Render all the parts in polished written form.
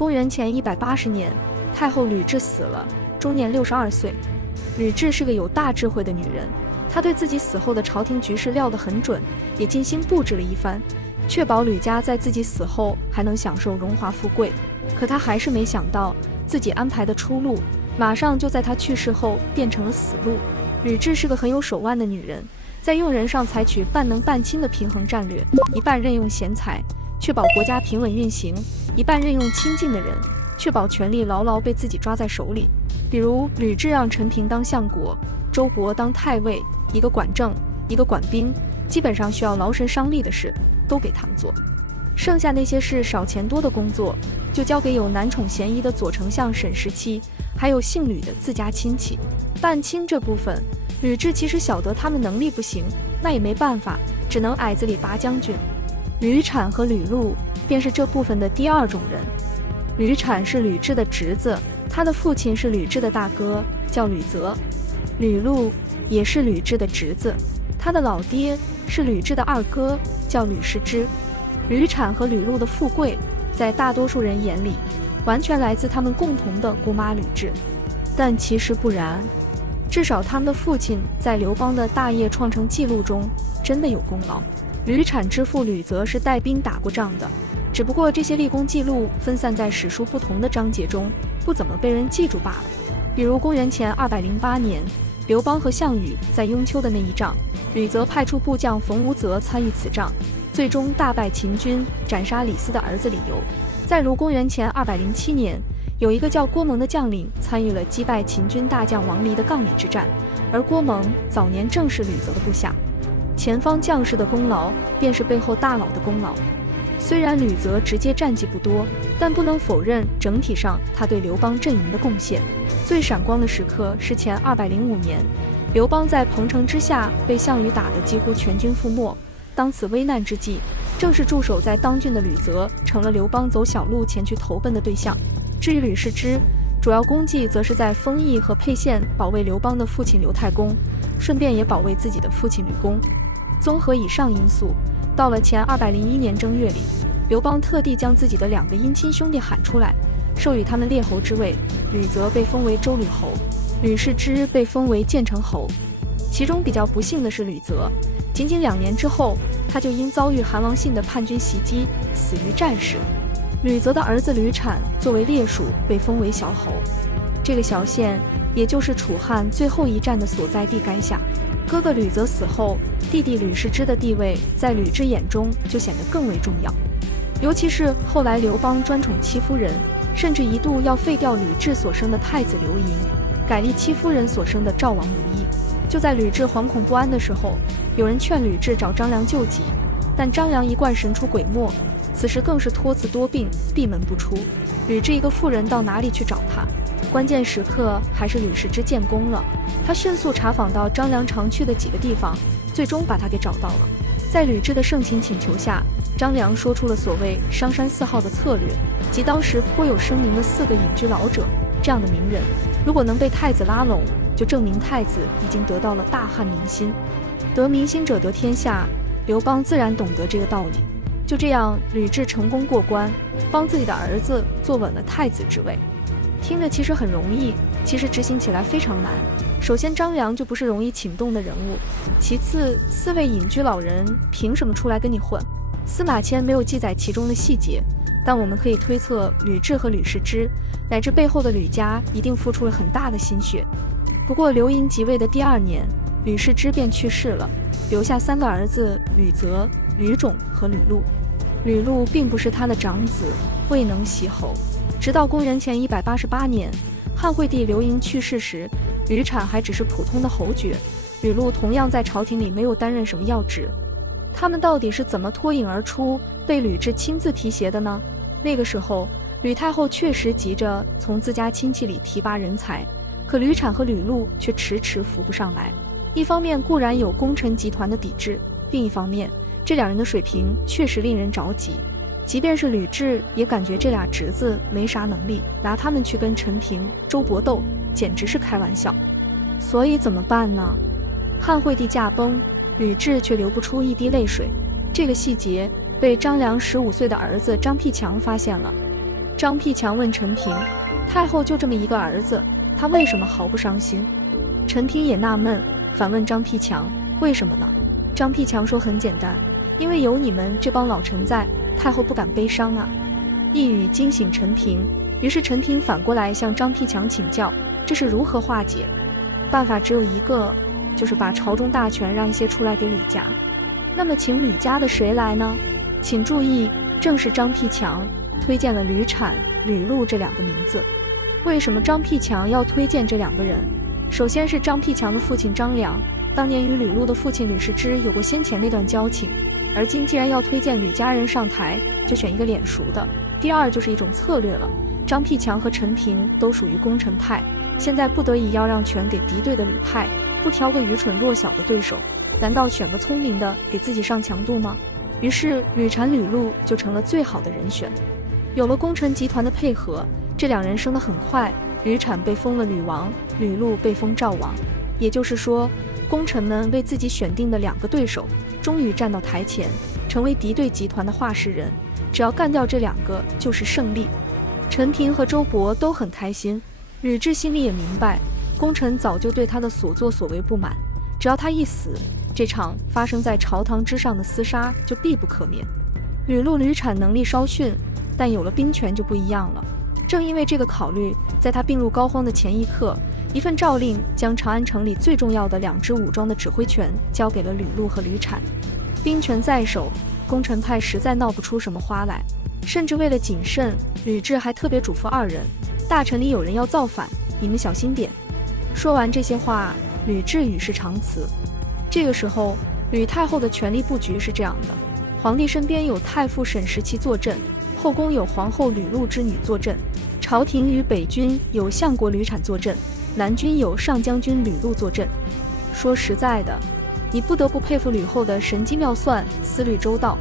公元前180年，太后吕雉死了，终年62岁。吕雉是个有大智慧的女人，她对自己死后的朝廷局势料得很准，也精心布置了一番，确保吕家在自己死后还能享受荣华富贵。可她还是没想到，自己安排的出路，马上就在她去世后变成了死路。吕雉是个很有手腕的女人，在用人上采取半能半轻的平衡战略，一半任用贤才，确保国家平稳运行；一半任用亲近的人，确保权力牢牢被自己抓在手里。比如吕雉让陈平当相国，周勃当太尉，一个管政，一个管兵，基本上需要劳神伤力的事都给他们做，剩下那些事少钱多的工作就交给有男宠嫌疑的左丞相沈时期，还有姓吕的自家亲戚。半亲这部分，吕雉其实晓得他们能力不行，那也没办法，只能矮子里拔将军。吕产和吕禄便是这部分的第二种人。吕产是吕雉的侄子，他的父亲是吕雉的大哥，叫吕泽。吕禄也是吕雉的侄子，他的老爹是吕雉的二哥，叫吕氏之。吕产和吕禄的富贵，在大多数人眼里，完全来自他们共同的姑妈吕雉，但其实不然。至少他们的父亲在刘邦的大业创成记录中真的有功劳。吕产之父吕泽是带兵打过仗的，只不过这些立功记录分散在史书不同的章节中，不怎么被人记住罢了。比如公元前208年，刘邦和项羽在雍丘的那一仗，吕泽派出部将冯无泽参与此仗，最终大败秦军，斩杀李斯的儿子李由。再如公元前207年，有一个叫郭蒙的将领参与了击败秦军大将王离的杠里之战，而郭蒙早年正是吕泽的部下。前方将士的功劳，便是背后大佬的功劳。虽然吕泽直接战绩不多，但不能否认整体上他对刘邦阵营的贡献。最闪光的时刻是前205年，刘邦在彭城之下被项羽打得几乎全军覆没。当此危难之际，正是驻守在当郡的吕泽成了刘邦走小路前去投奔的对象。至于吕氏之，主要功绩则是在丰邑和沛县保卫刘邦的父亲刘太公，顺便也保卫自己的父亲吕公。综合以上因素，到了前201年正月里，刘邦特地将自己的2个姻亲兄弟喊出来，授予他们列侯之位。吕泽被封为周吕侯，吕氏之被封为建成侯。其中比较不幸的是吕泽，仅仅2年之后，他就因遭遇韩王信的叛军袭击，死于战事。吕泽的儿子吕产作为列属被封为小侯，这个小县也就是楚汉最后一战的所在地垓下。哥哥吕泽死后，弟弟吕氏之的地位在吕雉眼中就显得更为重要，尤其是后来刘邦专宠戚夫人，甚至一度要废掉吕雉所生的太子刘盈，改立戚夫人所生的赵王如意。就在吕雉惶恐不安的时候，有人劝吕雉找张良救急，但张良一贯神出鬼没，此时更是托辞多病，闭门不出。吕雉一个妇人到哪里去找他？关键时刻还是吕氏之建功了，他迅速查访到张良常去的几个地方，最终把他给找到了。在吕雉的盛情请求下，张良说出了所谓商山4号的策略，即当时颇有声名的4个隐居老者这样的名人，如果能被太子拉拢，就证明太子已经得到了大汉民心。得民心者得天下，刘邦自然懂得这个道理。就这样，吕雉成功过关，帮自己的儿子坐稳了太子之位。听着其实很容易，其实执行起来非常难。首先，张良就不是容易请动的人物；其次，4位隐居老人凭什么出来跟你混？司马迁没有记载其中的细节，但我们可以推测，吕雉和吕氏之乃至背后的吕家一定付出了很大的心血。不过，刘盈即位的第2年，吕氏之便去世了，留下3个儿子吕泽、吕种和吕禄。吕禄并不是他的长子，未能袭侯。直到公元前188年，汉惠帝刘盈去世时，吕产还只是普通的侯爵，吕禄同样在朝廷里没有担任什么要职。他们到底是怎么脱颖而出，被吕雉亲自提携的呢？那个时候，吕太后确实急着从自家亲戚里提拔人才，可吕产和吕禄却迟迟扶不上来。一方面固然有功臣集团的抵制，另一方面，这2人的水平确实令人着急。即便是吕雉也感觉这俩侄子没啥能力，拿他们去跟陈平、周勃斗，简直是开玩笑。所以怎么办呢？汉惠帝驾崩，吕雉却流不出一滴泪水。这个细节被张良15岁的儿子张辟强发现了。张辟强问陈平：“太后就这么一个儿子，他为什么毫不伤心？”陈平也纳闷，反问张辟强：“为什么呢？”张辟强说：“很简单，因为有你们这帮老臣在，太后不敢悲伤啊。”一语惊醒陈平，于是陈平反过来向张辟强请教，这是如何化解？办法只有一个，就是把朝中大权让一些出来给吕家。那么请吕家的谁来呢？请注意，正是张辟强推荐了吕产、吕禄这两个名字。为什么张辟强要推荐这两个人？首先是张辟强的父亲张良，当年与吕禄的父亲吕氏之有过先前那段交情，而今既然要推荐吕家人上台，就选一个脸熟的。第二就是一种策略了，张辟强和陈平都属于功臣派，现在不得已要让权给敌对的吕派，不挑个愚蠢弱小的对手，难道选个聪明的给自己上强度吗？于是吕产、吕禄就成了最好的人选。有了功臣集团的配合，这两人升得很快，吕产被封了吕王，吕禄被封赵王。也就是说，功臣们为自己选定的两个对手，终于站到台前，成为敌对集团的话事人。只要干掉这两个就是胜利。陈平和周勃都很开心，吕雉心里也明白，功臣早就对他的所作所为不满，只要他一死，这场发生在朝堂之上的厮杀就必不可免。吕禄、吕产能力稍逊，但有了兵权就不一样了。正因为这个考虑，在他病入膏肓的前一刻，一份诏令将长安城里最重要的两支武装的指挥权交给了吕禄和吕产。兵权在手，功臣派实在闹不出什么花来，甚至为了谨慎，吕雉还特别嘱咐二人：大臣里有人要造反，你们小心点。说完这些话，吕雉与世长辞。这个时候，吕太后的权力布局是这样的：皇帝身边有太傅沈时期坐镇，后宫有皇后吕禄之女坐镇，朝廷与北军有相国吕产坐镇，南军有上将军吕禄坐镇。说实在的，你不得不佩服吕后的神机妙算，思虑周到。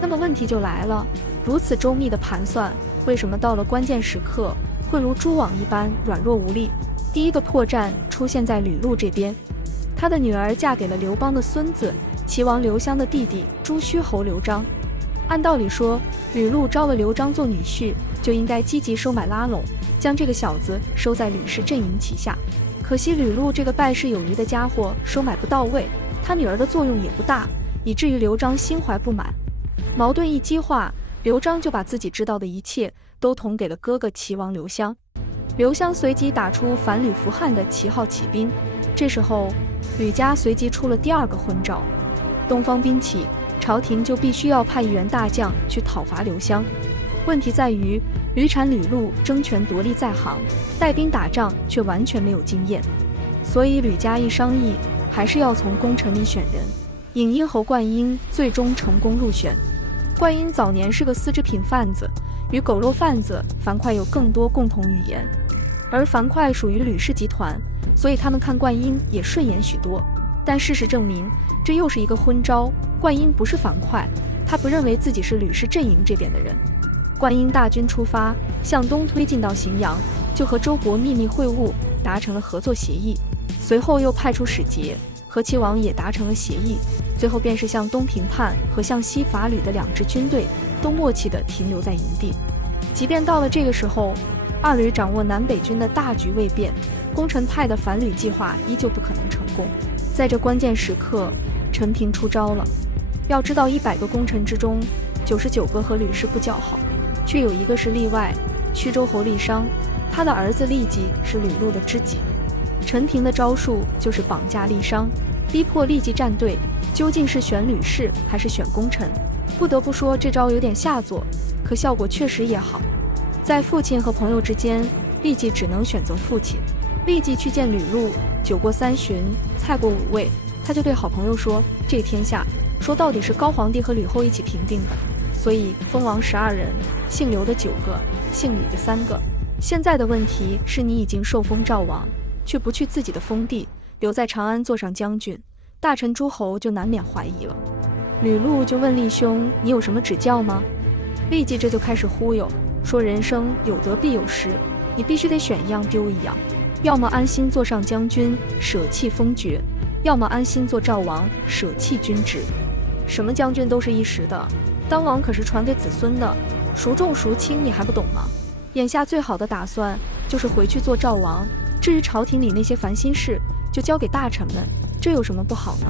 那么问题就来了，如此周密的盘算，为什么到了关键时刻会如蛛网一般软弱无力？第一个破绽出现在吕禄这边，他的女儿嫁给了刘邦的孙子，齐王刘襄的弟弟朱虚侯刘璋。按道理说，吕禄招了刘璋做女婿，就应该积极收买拉拢，将这个小子收在吕氏阵营旗下。可惜吕禄这个败事有余的家伙收买不到位，他女儿的作用也不大，以至于刘璋心怀不满。矛盾一激化，刘璋就把自己知道的一切都捅给了哥哥齐王刘襄。刘襄随即打出反吕扶汉的旗号起兵。这时候，吕家随即出了第二个昏招：东方兵起，朝廷就必须要派一员大将去讨伐刘襄。问题在于，吕产、吕禄争权夺利在行，带兵打仗却完全没有经验，所以吕家一商议，还是要从功臣里选人。颍阴侯灌婴最终成功入选。灌婴早年是个丝织品贩子，与狗肉贩子樊哙有更多共同语言，而樊哙属于吕氏集团，所以他们看灌婴也顺眼许多。但事实证明，这又是一个昏招。灌婴不是樊哙，他不认为自己是吕氏阵营这边的人。灌婴大军出发，向东推进到荥阳，就和周勃秘密会晤，达成了合作协议。随后又派出使节，和齐王也达成了协议。最后便是向东平叛和向西伐吕的两支军队都默契地停留在营地。即便到了这个时候，二吕掌握南北军的大局未变，功臣派的反吕计划依旧不可能成功。在这关键时刻，陈平出招了。要知道100个功臣之中，99个和吕氏不交好，却有一个是例外，曲州侯郦商，他的儿子郦吉是吕禄的知己。陈平的招数就是绑架郦商，逼迫郦吉站队，究竟是选吕氏还是选功臣？不得不说这招有点下作，可效果确实也好。在父亲和朋友之间，郦吉只能选择父亲。郦吉去见吕禄，酒过3巡，菜过5味，他就对好朋友说：这天下说到底是高皇帝和吕后一起平定的，所以封王12人，姓刘的9个，姓吕的3个。现在的问题是你已经受封赵王，却不去自己的封地，留在长安做上将军，大臣诸侯就难免怀疑了。吕禄就问郦兄：你有什么指教吗？郦吉这就开始忽悠，说人生有得必有失，你必须得选一样丢一样，要么安心做上将军，舍弃封爵，要么安心做赵王，舍弃军职。什么将军都是一时的，当王可是传给子孙的，孰重孰轻你还不懂吗？眼下最好的打算就是回去做赵王，至于朝廷里那些烦心事，就交给大臣们，这有什么不好呢？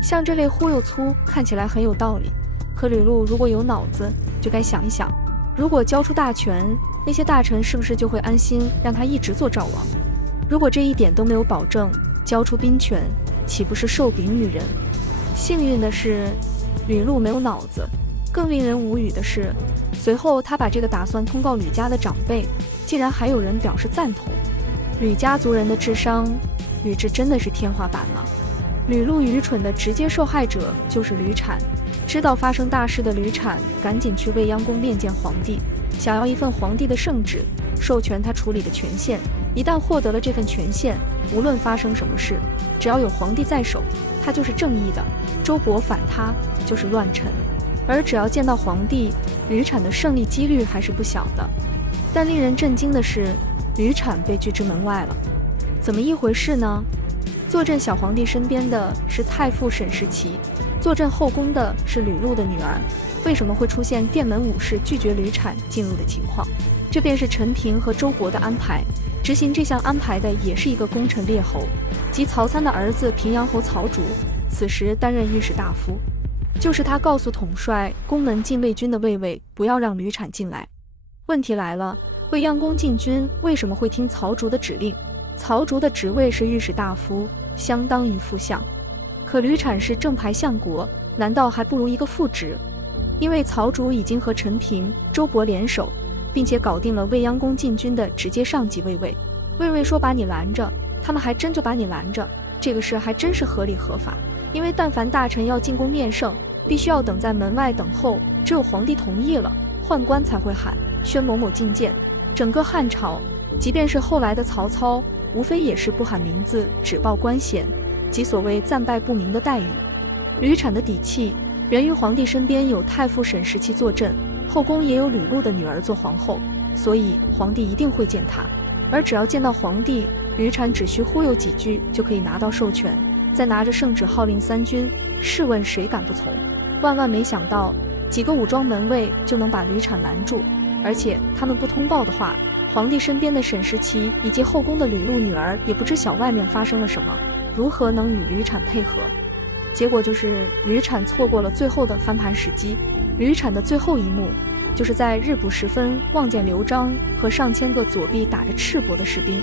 像这类忽悠粗看起来很有道理，可吕禄如果有脑子，就该想一想，如果交出大权，那些大臣是不是就会安心让他一直做赵王？如果这一点都没有保证，交出兵权，岂不是受柄于人？幸运的是，吕禄没有脑子。更令人无语的是，随后他把这个打算通告吕家的长辈，竟然还有人表示赞同。吕家族人的智商，吕雉真的是天花板了。吕禄愚蠢的直接受害者就是吕产。知道发生大事的吕产赶紧去未央宫面见皇帝，想要一份皇帝的圣旨，授权他处理的权限。一旦获得了这份权限，无论发生什么事，只要有皇帝在手，他就是正义的，周勃反他就是乱臣。而只要见到皇帝，吕产的胜利几率还是不小的。但令人震惊的是，吕产被拒之门外了。怎么一回事呢？坐镇小皇帝身边的是太傅沈石琪，坐镇后宫的是吕禄的女儿。为什么会出现殿门武士拒绝吕产进入的情况？这便是陈平和周勃的安排。执行这项安排的也是一个功臣列侯，即曹参的儿子平阳侯曹竹，此时担任御史大夫。就是他告诉统帅宫门禁卫军的卫尉不要让吕产进来。问题来了，未央宫禁军为什么会听曹竹的指令？曹竹的职位是御史大夫，相当于副相，可吕产是正牌相国，难道还不如一个副职？因为曹竹已经和陈平、周勃联手，并且搞定了未央宫禁军的直接上级卫尉。卫尉说把你拦着，他们还真就把你拦着。这个事还真是合理合法，因为但凡大臣要进宫面圣，必须要等在门外等候，只有皇帝同意了，宦官才会喊宣某某觐见。整个汉朝，即便是后来的曹操，无非也是不喊名字，只报官衔，即所谓暂拜不明的待遇。吕产的底气源于皇帝身边有太傅沈石琪坐镇，后宫也有吕禄的女儿做皇后，所以皇帝一定会见他。而只要见到皇帝，吕产只需忽悠几句就可以拿到授权，再拿着圣旨号令三军，试问谁敢不从？万万没想到，几个武装门卫就能把吕产拦住，而且他们不通报的话，皇帝身边的沈石琪以及后宫的吕禄女儿也不知晓外面发生了什么，如何能与吕产配合？结果就是吕产错过了最后的翻盘时机。吕产的最后一幕，就是在日补时分望见刘璋和上千个左臂打着赤膊的士兵，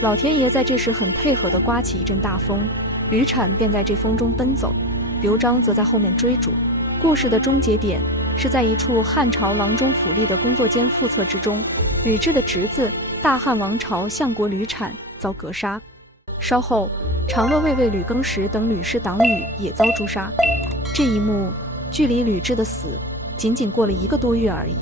老天爷在这时很配合地刮起一阵大风，吕产便在这风中奔走，刘璋则在后面追逐。故事的终结点是在一处汉朝郎中府吏的工作间腹侧之中，吕雉的侄子大汉王朝相国吕产遭格杀。稍后，长乐卫尉吕更实等吕氏党羽也遭诛杀。这一幕距离吕雉的死仅仅过了1个多月而已。